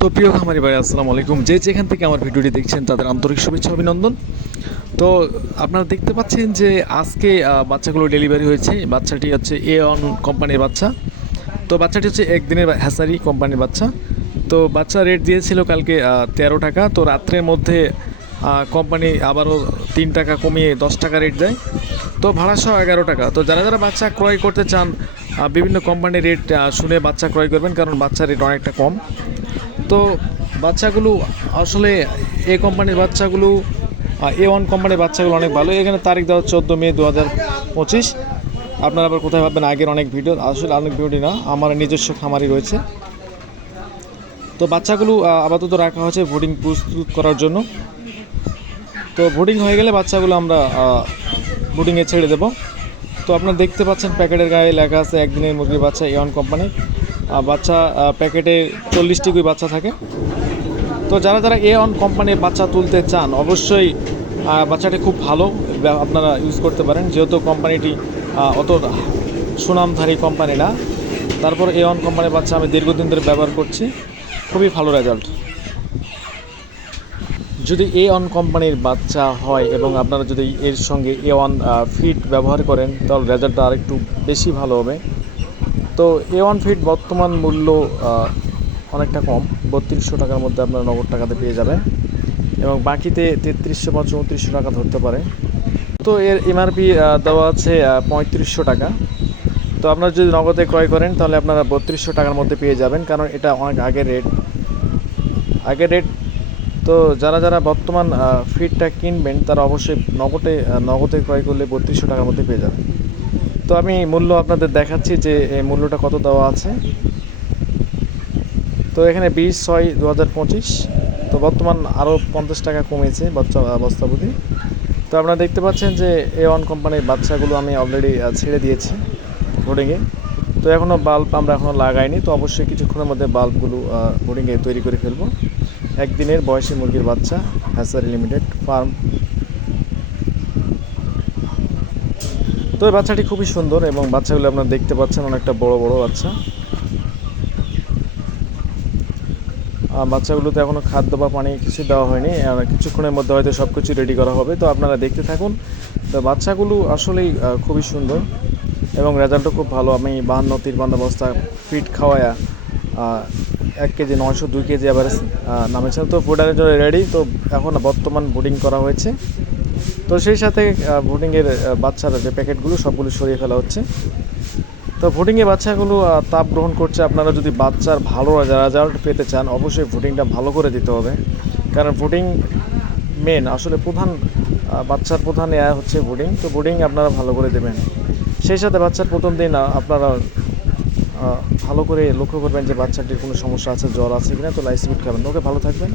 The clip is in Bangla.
তো প্রিয় খামারি ভাই, আসসালামু আলাইকুম। যে যেখান থেকে আমার ভিডিওটি দেখছেন, তাদের আন্তরিক শুভেচ্ছা, অভিনন্দন। তো আপনারা দেখতে পাচ্ছেন যে আজকে বাচ্চাগুলো ডেলিভারি হয়েছে। বাচ্চাটি হচ্ছে এ অন কোম্পানির বাচ্চা। তো বাচ্চাটি হচ্ছে একদিনের হ্যাসারি কোম্পানির বাচ্চা। তো বাচ্চা রেট দিয়েছিল কালকে তেরো টাকা। তো রাত্রের মধ্যে কোম্পানি আবারও তিন টাকা কমিয়ে দশ টাকা রেট দেয়। তো ভাড়া সহ এগারো টাকা। তো যারা যারা বাচ্চা ক্রয় করতে চান বিভিন্ন কোম্পানির রেট শুনে বাচ্চা ক্রয় করবেন, কারণ বাচ্চার রেট অনেকটা কম। তো বাচ্চাগুলো আসলে এ কোম্পানির বাচ্চাগুলো এ ওয়ান কোম্পানির বাচ্চাগুলো অনেক ভালো। এখানে তারিখ দেওয়া চোদ্দ মে দু হাজার পঁচিশ। আপনারা আবার কোথায় ভাববেন, আগের অনেক ভিডিও, আসলে অনেক ভিডিও না, আমার নিজস্ব খামারি রয়েছে। তো বাচ্চাগুলো আপাতত রাখা হয়েছে ভোটিং প্রস্তুত করার জন্য। তো ভোটিং হয়ে গেলে বাচ্চাগুলো আমরা ভোটিংয়ে ছেড়ে দেবো। তো আপনারা দেখতে পাচ্ছেন প্যাকেটের গায়ে লেখা আছে, একদিনের মুরগির বাচ্চা এওয়ান কোম্পানি বাচ্চা প্যাকেটে চল্লিশটি করে বাচ্চা থাকে। তো যারা যারা এ অন কোম্পানির বাচ্চা তুলতে চান, অবশ্যই বাচ্চাটি খুব ভালো আপনারা ইউজ করতে পারেন। যেহেতু কোম্পানিটি অত সুনামধারী কোম্পানি না, তারপর এ অন কোম্পানির বাচ্চা আমি দীর্ঘদিন ধরে ব্যবহার করছি। খুবই ভালো রেজাল্ট যদি এ অন কোম্পানির বাচ্চা হয় এবং আপনারা যদি এর সঙ্গে এ ওয়ান ফিট ব্যবহার করেন, তাহলে রেজাল্টটা আরেকটু বেশি ভালো হবে। তো এ ওয়ান ফিট বর্তমান মূল্য অনেকটা কম। বত্রিশশো টাকার মধ্যে আপনারা নগদ টাকাতে পেয়ে যাবেন। এবং বাকিতে তেত্রিশশো বা চৌত্রিশশো টাকা ধরতে পারে। তো এর এমআরপি দেওয়া আছে পঁয়ত্রিশশো টাকা। তো আপনারা যদি নগদে ক্রয় করেন, তাহলে আপনারা বত্রিশশো টাকার মধ্যে পেয়ে যাবেন, কারণ এটা অনেক আগের রেট আগের রেট তো যারা যারা বর্তমান ফিডটা কিনবেন, তারা অবশ্যই নগদে নগদে ক্রয় করলে বত্রিশশো টাকার মধ্যে পেয়ে যাবেন। তো আমি মূল্য আপনাদের দেখাচ্ছি যে মূল্যটা কত দেওয়া আছে। তো এখানে বিশ ছয় দু তো বর্তমান আরও পঞ্চাশ টাকা কমেছে বাচ্চা বস্তাবধি তো আপনারা দেখতে পাচ্ছেন যে, এ ওয়ান কোম্পানির বাচ্চাগুলো আমি অলরেডি ছেড়ে দিয়েছি বোর্ডিংয়ে তো এখনও বাল্ব আমরা এখনও লাগাইনি, তো অবশ্যই কিছুক্ষণের মধ্যে বাল্বগুলো বোর্ডিংয়ে তৈরি করে ফেলব। একদিনের বয়সী মুরগির বাচ্চা হ্যাসারি লিমিটেড ফার্ম তো বাচ্চাটি খুবই সুন্দর এবং বাচ্চাগুলো আপনারা দেখতে পাচ্ছেন অনেকটা বড় বড় বাচ্চা। বাচ্চাগুলোতে এখনও খাদ্য বা পানি কিছু দেওয়া হয়নি। কিছুক্ষণের মধ্যে হয়তো সব কিছু রেডি করা হবে। তো আপনারা দেখতে থাকুন। তো বাচ্চাগুলো আসলেই খুবই সুন্দর এবং রেজাল্টও খুব ভালো। আমি বাহান্ন, তিরপান্ন বস্তা ফিট খাওয়ায়া এক কেজি নয়শো, দুই কেজি আবার নামেছে। তো ফুডারের জন্য রেডি তো এখন বর্তমান বোর্ডিং করা হয়েছে। তো সেই সাথে ভোটিংয়ের বাচ্চারা যে প্যাকেটগুলো, সবগুলো সরিয়ে ফেলা হচ্ছে। তো ভোটিংয়ে বাচ্চাগুলো তাপ গ্রহণ করছে। আপনারা যদি বাচ্চার ভালো রেজাল্ট পেতে চান, অবশ্যই ভোটিংটা ভালো করে দিতে হবে। কারণ ভোটিং মেন আসলে প্রধান বাচ্চার প্রধান এয়া হচ্ছে বোর্ডিং তো বোর্ডিং আপনারা ভালো করে দেবেন। সেই সাথে বাচ্চার প্রথম দিন আপনারা ভালো করে লক্ষ্য করবেন যে বাচ্চাটির কোনো সমস্যা আছে, জ্বর আছে কিনা, তো লাইসিমিট খাবেন। ওকে, ভালো থাকবেন।